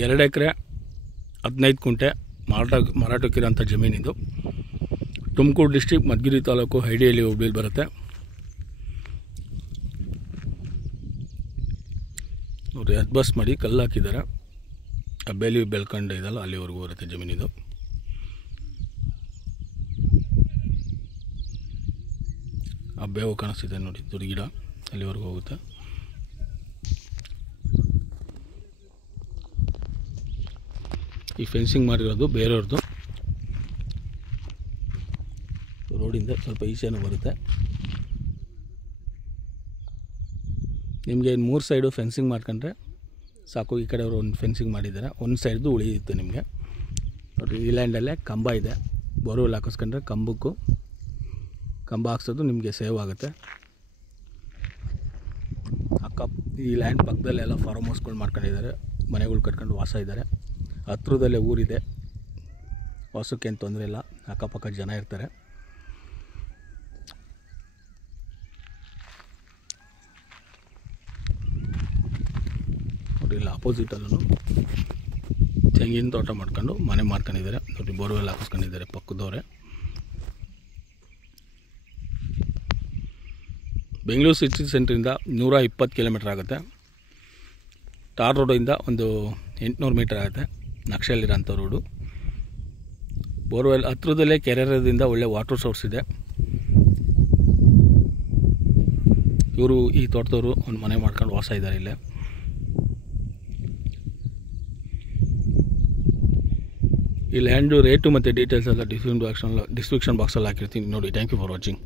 2 ಎಕರೆ 15 ಕುಂಟೆ ಮಾರಾಟಕ್ಕಿರೋಂಥ ಜಮೀನಿದು. ತುಮಕೂರು ಡಿಸ್ಟ್ರಿಕ್ಟ್ ಮಧುಗಿರಿ ತಾಲೂಕು ಹೈಡಿಹಳ್ಳಿ ಹೋಬಳಿಲಿ ಬರುತ್ತೆ. ನೋಡಿ ಬಸ್ ಮಾಡಿ ಕಲ್ಲು ಹಾಕಿದ್ದಾರೆ. ಆ ಬೇಲಿ ಬೆಳ್ಕೊಂಡು ಇದಲ್ಲ ಅಲ್ಲಿವರೆಗೂ ಬರುತ್ತೆ ಜಮೀನಿದು. ಆ ಬೇವು ಕಾಣಿಸ್ತಿದೆ ನೋಡಿ, ದೊಡ್ಡ ಗಿಡ ಅಲ್ಲಿವರೆಗೂ ಹೋಗುತ್ತೆ. ಈ ಫೆನ್ಸಿಂಗ್ ಮಾಡಿರೋದು ಬೇರೆಯವ್ರದ್ದು. ರೋಡಿಂದ ಸ್ವಲ್ಪ ಈಚೆನೂ ಬರುತ್ತೆ. ನಿಮಗೆ 3 ಸೈಡು ಫೆನ್ಸಿಂಗ್ ಮಾಡ್ಕೊಂಡ್ರೆ ಸಾಕು. ಈ ಕಡೆ ಅವರು ಒಂದು ಫೆನ್ಸಿಂಗ್ ಮಾಡಿದ್ದಾರೆ, ಒಂದು ಸೈಡ್ದು ಉಳಿಯುತ್ತೆ ನಿಮಗೆ. ನೋಡಿ ಈ ಲ್ಯಾಂಡಲ್ಲೇ ಕಂಬ ಇದೆ. ಬೋರ್ವೆಲ್ ಹಾಕಿಸ್ಕೊಂಡ್ರೆ ಕಂಬ ಹಾಕ್ಸೋದು ನಿಮಗೆ ಸೇವ್ ಆಗುತ್ತೆ. ಈ ಲ್ಯಾಂಡ್ ಪಕ್ಕದಲ್ಲೆಲ್ಲ ಫಾರ್ಮ್ ಹೌಸ್ಗಳು ಮಾಡ್ಕೊಂಡಿದ್ದಾರೆ, ಮನೆಗಳು ಕಟ್ಕೊಂಡು ವಾಸ ಇದ್ದಾರೆ. ಹತ್ರದಲ್ಲೇ ಊರಿದೆ, ವಾಸಕ್ಕೇನು ತೊಂದರೆ ಇಲ್ಲ, ಅಕ್ಕಪಕ್ಕ ಜನ ಇರ್ತಾರೆ. ನೋಡಿ ಇಲ್ಲ ಅಪೋಸಿಟಲ್ಲೂ ತೆಂಗಿನ ತೋಟ ಮಾಡ್ಕೊಂಡು ಮನೆ ಮಾಡ್ಕೊಂಡಿದ್ದಾರೆ. ನೋಡಿ ಬೋರ್ವೆಲ್ ಹಾಕಿಸ್ಕೊಂಡಿದ್ದಾರೆ ಪಕ್ಕದವರೇ. ಬೆಂಗಳೂರು ಸಿಟಿ ಸೆಂಟ್ರಿಂದ 120 ಕಿಲೋಮೀಟ್ರ್ ಆಗುತ್ತೆ. ಟಾರ್ ರೋಡಿಂದ ಒಂದು 800 ಮೀಟರ್ ಆಗುತ್ತೆ. ನಕ್ಷೆಯಲ್ಲಿರೋಂಥ ರೋಡು. ಬೋರ್ವೆಲ್ ಹತ್ರದಲ್ಲೇ ಕೆರೆದಿಂದ ಒಳ್ಳೆ ವಾಟರ್ ಸೋರ್ಸ್ ಇದೆ. ಇವರು ಈ ತೋಟದವರು ಒಂದು ಮನೆ ಮಾಡ್ಕೊಂಡು ವಾಸ ಇದ್ದಾರೆ ಇಲ್ಲೇ. ಈ ಲ್ಯಾಂಡು ರೇಟು ಮತ್ತು ಡೀಟೇಲ್ಸ್ ಎಲ್ಲ ಡಿಸ್ಕ್ರಿಪ್ಷನ್ ಬಾಕ್ಸಲ್ಲಿ ಹಾಕಿರ್ತೀನಿ ನೋಡಿ. Thank you for watching.